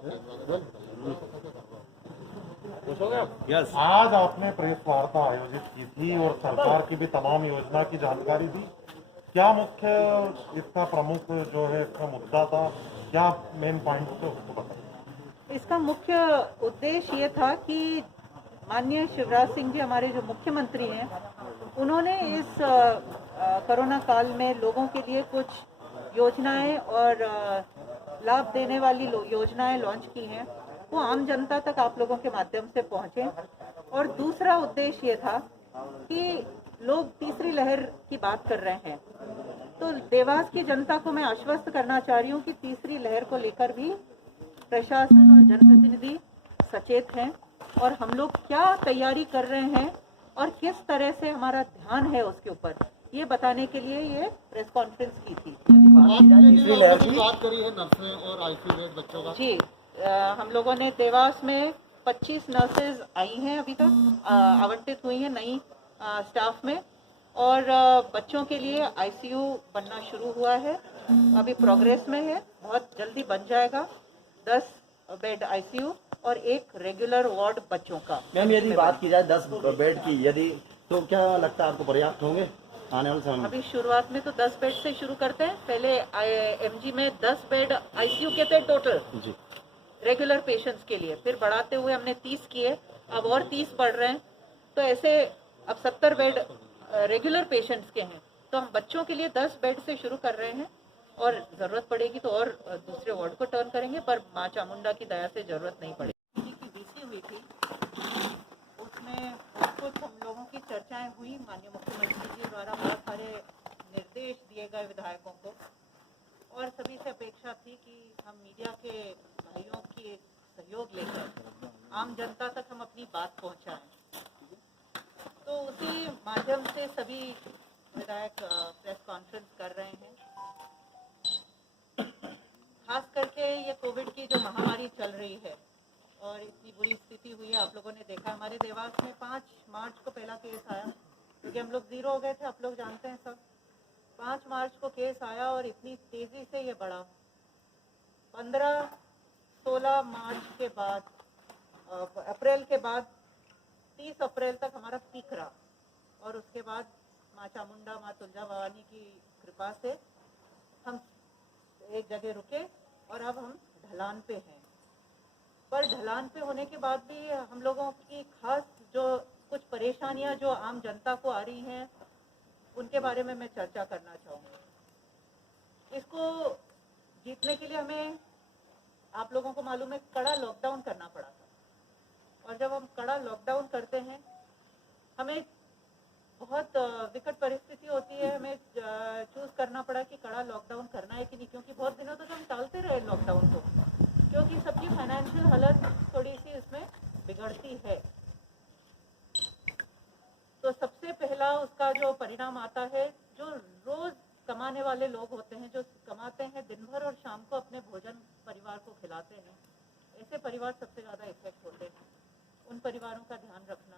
Yes, आज आपने press वार्ता आयोजित की थी और सरकार की भी तमाम योजना की जानकारी दी। क्या मुख्य इसका प्रमुख जो है इसका मुद्दा था, क्या मेन पॉइंट थे उसको बताइए। इसका मुख्य उद्देश्य ये था कि माननीय शिवराज सिंह जी हमारे जो मुख्यमंत्री हैं, उन्होंने इस कोरोना काल में लोगों के लिए कुछ योजनाएं और लाभ देने वाली योजनाएं लॉन्च की हैं, वो आम जनता तक आप लोगों के माध्यम से पहुंचे। और दूसरा उद्देश्य ये था कि लोग तीसरी लहर की बात कर रहे हैं, तो देवास की जनता को मैं आश्वस्त करना चाह रही हूँ कि तीसरी लहर को लेकर भी प्रशासन और जनप्रतिनिधि सचेत हैं और हम लोग क्या तैयारी कर रहे हैं और किस तरह से हमारा ध्यान है उसके ऊपर, ये बताने के लिए ये प्रेस कॉन्फ्रेंस की थी। तीसरी लहर की बात करी है नर्सें और आईसीयू बेड बच्चों का। जी, हम लोगों ने देवास में 25 नर्सेज आई हैं, अभी तक आवंटित हुई हैं नई स्टाफ में, और बच्चों के लिए आईसीयू बनना शुरू हुआ है, अभी प्रोग्रेस में है, बहुत जल्दी बन जाएगा। 10 बेड आईसीयू और एक रेगुलर वार्ड बच्चों का। मैम, यदि बात की जाए 10 बेड की, यदि तो क्या लगता है आपको पर्याप्त होंगे आने वाले समय में? अभी शुरुआत में तो 10 बेड से शुरू करते हैं। पहले एमजी में 10 बेड आईसीयू के थे टोटल जी, रेगुलर पेशेंट्स के लिए, फिर बढ़ाते हुए हमने 30 किए, अब और 30 बढ़ रहे हैं, तो ऐसे अब 70 बेड रेगुलर पेशेंट्स के हैं। तो हम बच्चों के लिए 10 बेड से शुरू कर रहे हैं और ज़रूरत पड़ेगी तो और दूसरे वार्ड को टर्न करेंगे, पर माँ चामुंडा की दया से ज़रूरत नहीं पड़ेगी। की वीसी हुई थी, उसमें कुछ हम लोगों की चर्चाएं हुई, माननीय मुख्यमंत्री जी द्वारा बहुत सारे निर्देश दिए गए विधायकों को, और सभी से अपेक्षा थी कि हम मीडिया के भाइयों की सहयोग लेकर आम जनता तक हम अपनी बात पहुंचाएं। तो उसी माध्यम से सभी विधायक प्रेस कॉन्फ्रेंस कर रहे हैं। खास करके ये कोविड की जो महामारी चल रही है और इतनी बुरी स्थिति हुई है, आप लोगों ने देखा हमारे देवास में 5 मार्च को पहला केस आया, क्योंकि हम लोग जीरो हो गए थे, आप लोग जानते हैं सब। 5 मार्च को केस आया और इतनी तेजी से ये बढ़ा। 15-16 मार्च के बाद, अप्रैल के बाद 30 अप्रैल तक हमारा पीक रहा, और उसके बाद माँ चामुंडा, माँ तुलजा भवानी की कृपा से हम एक जगह रुके और अब हम ढलान पे हैं। पर ढलान पे होने के बाद भी हम लोगों की खास जो कुछ परेशानियां जो आम जनता को आ रही हैं, उनके बारे में मैं चर्चा करना चाहूँगी। इसको जीतने के लिए हमें, आप लोगों को मालूम है, कड़ा लॉकडाउन करना पड़ा था, और जब हम कड़ा लॉकडाउन करते हैं, हमें बहुत विकट परिस्थिति होती है, हमें चूज करना पड़ा कि कड़ा लॉकडाउन करना है कि नहीं, क्योंकि बहुत दिनों तक हम टालते रहे लॉकडाउन को, क्योंकि सबकी फाइनेंशियल हालत थोड़ी सी इसमें बिगड़ती है। तो सबसे पहला उसका जो परिणाम आता है, जो रोज कमाने वाले लोग होते हैं, जो कमाते हैं दिन भर और शाम को अपने भोजन परिवार को खिलाते हैं, ऐसे परिवार सबसे ज़्यादा इफेक्ट होते हैं। उन परिवारों का ध्यान रखना,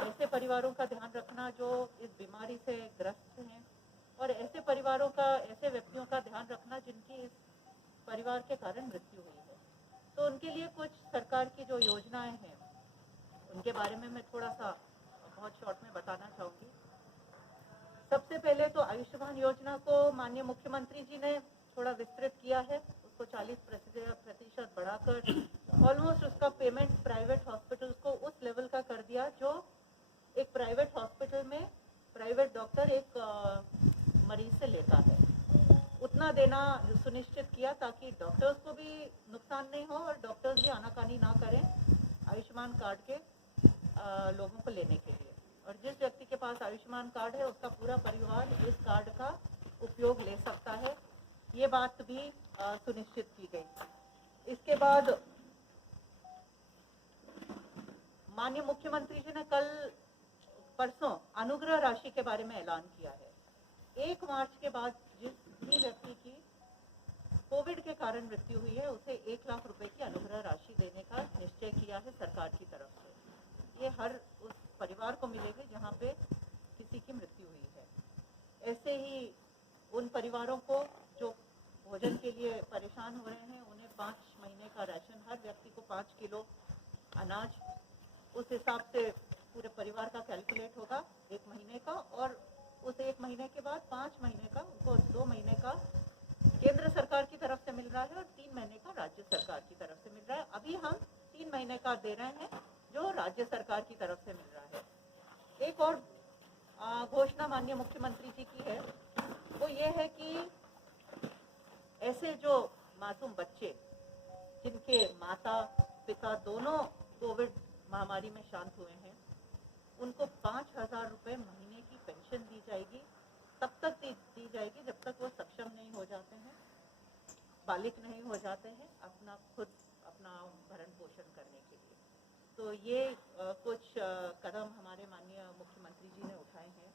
ऐसे परिवारों का ध्यान रखना जो इस बीमारी से ग्रस्त हैं, और ऐसे परिवारों का, ऐसे व्यक्तियों का ध्यान रखना जिनकी इस परिवार के कारण मृत्यु हुई है। तो उनके लिए कुछ सरकार की जो योजनाएं हैं, उनके बारे में मैं थोड़ा सा बहुत शॉर्ट में बताना चाहूँगी। सबसे पहले तो आयुष्मान योजना को माननीय मुख्यमंत्री जी ने थोड़ा विस्तृत किया है, उसको 40% बढ़ाकर ऑलमोस्ट उसका पेमेंट प्राइवेट हॉस्पिटल्स को उस लेवल का कर दिया जो एक प्राइवेट हॉस्पिटल में प्राइवेट डॉक्टर एक मरीज से लेता है, उतना देना सुनिश्चित किया, ताकि डॉक्टर्स को भी नुकसान नहीं हो और डॉक्टर्स भी आनाकानी ना करें आयुष्मान कार्ड के लोगों को लेने के लिए। और जिस व्यक्ति के पास आयुष्मान कार्ड है, उसका पूरा परिवार इस कार्ड का उपयोग ले सकता है, ये बात भी सुनिश्चित की गई। इसके बाद माननीय मुख्यमंत्री जी ने कल परसों अनुग्रह राशि के बारे में ऐलान किया है। 1 मार्च के बाद जिस भी व्यक्ति की कोविड के कारण मृत्यु हुई है, उसे 1 लाख रुपए की अनुग्रह राशि देने का निश्चय किया है सरकार की तरफ से। ये हर उस परिवार को मिलेगी जहाँ पे किसी की मृत्यु हुई है। ऐसे ही उन परिवारों को जो भोजन के लिए परेशान हो रहे हैं, उन्हें 5 महीने का राशन हर 5 किलो अनाज, उस हिसाब से पूरे परिवार का कैलकुलेट होगा 1 महीने का, और उस 1 महीने के बाद 5 महीने का उनको 2 महीने का केंद्र सरकार की तरफ से मिल रहा है और 3 महीने का राज्य सरकार की तरफ से मिल रहा है। अभी हम 3 महीने का दे रहे हैं जो राज्य सरकार की तरफ से मिल रहा है। एक और घोषणा माननीय मुख्यमंत्री जी की है, वो ये है कि ऐसे जो मासूम बच्चे जिनके माता पिता दोनों कोविड महामारी में शांत हुए हैं, उनको 5,000 रुपये महीने की पेंशन दी जाएगी। तब तक दी जाएगी जब तक वो सक्षम नहीं हो जाते हैं, बालिग नहीं हो जाते हैं अपना भरण पोषण करने के लिए। तो ये कुछ कदम हमारे माननीय मुख्यमंत्री जी ने उठाए हैं।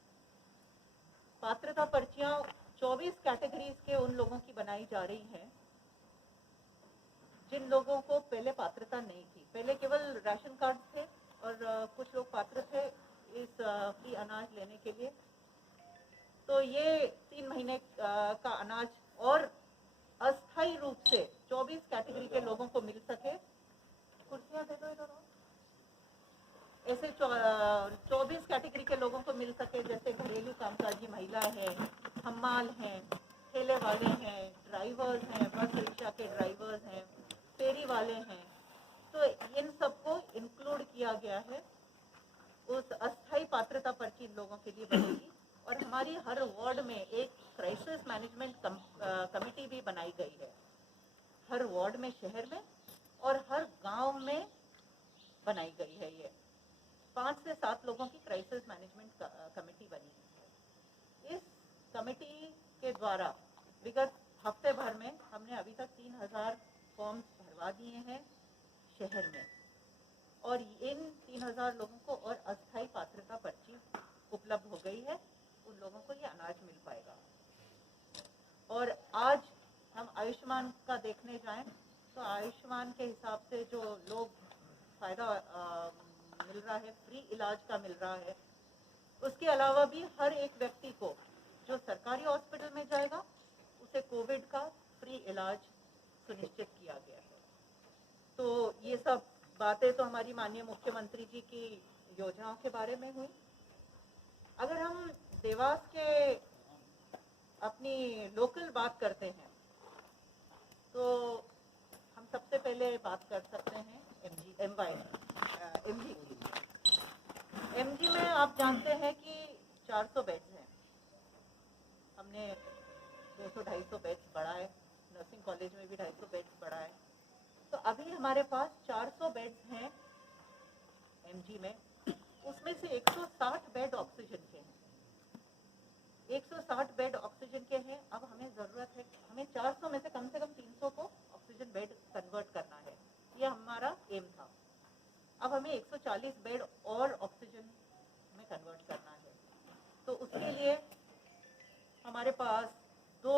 पात्रता पर्चियां 24 कैटेगरीज के उन लोगों की बनाई जा रही हैं जिन लोगों को पहले पात्रता नहीं थी। पहले केवल राशन कार्ड थे और कुछ लोग पात्र थे इस फ्री अनाज लेने के लिए। तो ये 3 महीने का अनाज और अस्थायी रूप से 24 कैटेगरी के लोगों को मिल सके। कुर्सियां दे दो इधर। ऐसे 24 कैटेगरी के लोगों को मिल सके, जैसे घरेलू कामकाजी महिला है, हम्माल हैं, ठेले वाले हैं, ड्राइवर्स हैं, बस रिक्शा के ड्राइवर्स हैं, फेरी वाले हैं। तो इन सबको इंक्लूड किया गया है। उस अस्थायी पात्रता पर्ची इन लोगों के लिए बनेगी और हमारी हर वार्ड में एक क्राइसिस मैनेजमेंट कमेटी भी बनाई गई है। हर वार्ड में, शहर में और हर गांव में बनाई गई है। ये 5 से 7 लोगों की क्राइसिस मैनेजमेंट कमेटी बनी है। इस कमेटी के द्वारा विगत हफ्ते भर में हमने अभी तक 3,000 फॉर्म्स भरवा दिए हैं शहर में, और इन 3,000 लोगों को और अस्थायी पात्रता पर्ची उपलब्ध हो गई है। उन लोगों को ये अनाज मिल पाएगा। और आज हम आयुष्मान का देखने जाएं तो आयुष्मान के हिसाब से जो लोग फायदा मिल रहा है, फ्री इलाज का मिल रहा है। उसके अलावा भी हर एक व्यक्ति को जो सरकारी हॉस्पिटल में जाएगा उसे कोविड का फ्री इलाज सुनिश्चित किया गया है। तो ये सब बातें तो हमारी माननीय मुख्यमंत्री जी की योजनाओं के बारे में हुई। अगर हम देवास के अपनी लोकल बात करते हैं तो हम सबसे पहले बात कर सकते हैं एमजी में आप जानते हैं कि 400 बेड्स हैं। हमने 200-250 बेड्स बढ़ाए, नर्सिंग कॉलेज में भी 250 बेड्स बढ़ाए। तो अभी हमारे पास 400 बेड्स हैं एमजी में। उसमें से 160 बेड ऑक्सीजन के हैं। 160 बेड ऑक्सीजन के हैं। अब हमें ज़रूरत है, हमें 400 में से कम 300 को ऑक्सीजन बेड कन्वर्ट करना है। ये हमारा एम था। अब हमें 140 बेड और ऑक्सीजन में कन्वर्ट करना है। तो उसके लिए हमारे पास 2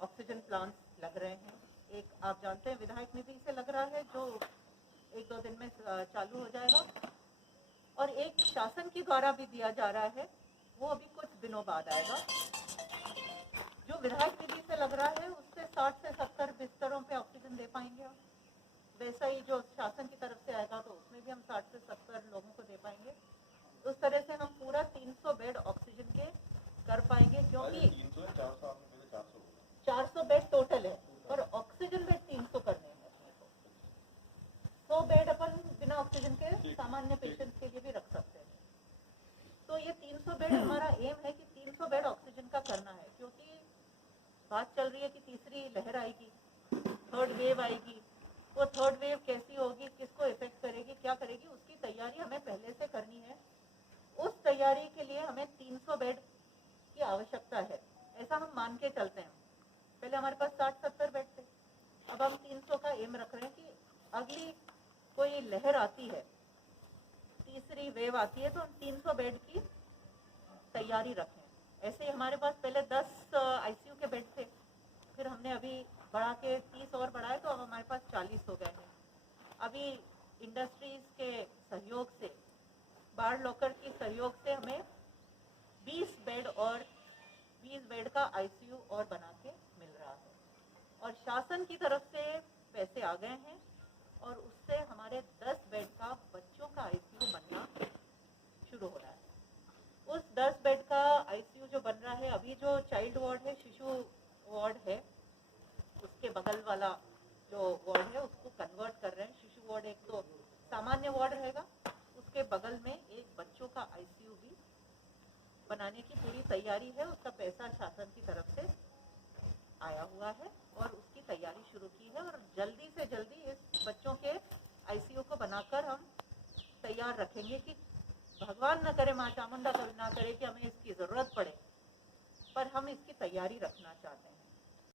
ऑक्सीजन प्लांट्स लग रहे हैं। एक आप जानते हैं विधायक निधि से लग रहा है जो 1-2 दिन में चालू हो जाएगा, और एक शासन के द्वारा भी दिया जा रहा है, वो अभी कुछ दिनों बाद आएगा। जो विधायक निधि से लग रहा है उससे 60 से 70 बिस्तरों पे ऑक्सीजन दे पाएंगे हम। वैसा ही जो शासन की तरफ से आएगा तो उसमें भी हम 60 से 70 लोगों को दे पाएंगे। उस तरह से हम पूरा 300 बेड ऑक्सीजन के कर पाएंगे, क्योंकि 400 बेड टोटल है और ऑक्सीजन बेड 300 करने हैं अपने को। 100 बेड अपन बिना ऑक्सीजन के सामान्य पेशेंट्स के लिए भी रख सकते हैं। तो ये 300 बेड हमारा एम है कि 300 बेड ऑक्सीजन का करना है, क्योंकि बात चल रही है कि तीसरी लहर आएगी, 3rd वेव आएगी। वो 3rd वेव कैसी होगी, किसको इफेक्ट करेगी, क्या करेगी, उसकी तैयारी हमें पहले से करनी है। उस तैयारी के लिए हमें 300 बेड की आवश्यकता है, ऐसा हम मान के चलते हैं। पहले हमारे पास 60-70 बेड थे, अब हम 300 का एम रख रहे हैं कि अगली कोई लहर आती है, तीसरी वेव आती है, तो हम 300 बेड की तैयारी रखें। ऐसे ही हमारे पास पहले 10 आईसीयू के बेड थे, फिर हमने अभी बढ़ा के 30 और बढ़ाए, तो अब हमारे पास 40 हो गए हैं। अभी इंडस्ट्रीज के सहयोग से, बाढ़ लॉकर की सहयोग से हमें 20 बेड का आईसीयू और बना के मिल रहा है, और शासन की तरफ से पैसे आ गए हैं और उससे हमारे 10 बेड का बच्चों का आईसीयू बनना शुरू हो रहा है। उस 10 बेड का आईसीयू जो बन रहा है, अभी जो चाइल्ड वार्ड है, शिशु वार्ड है, उसके बगल वाला जो वार्ड है उसको कन्वर्ट कर रहे हैं। शिशु वार्ड एक तो सामान्य वार्ड रहेगा, उसके बगल में एक बच्चों का आईसीयू भी बनाने की पूरी तैयारी है। उसका पैसा शासन की तरफ से आया हुआ है और उसकी तैयारी शुरू की है और जल्दी से जल्दी इस बच्चों के आईसीयू को बनाकर हम तैयार रखेंगे कि भगवान न करे, माँ चामुंडा कभी ना करे कि हमें इसकी ज़रूरत पड़े, पर हम इसकी तैयारी रखना चाहते हैं।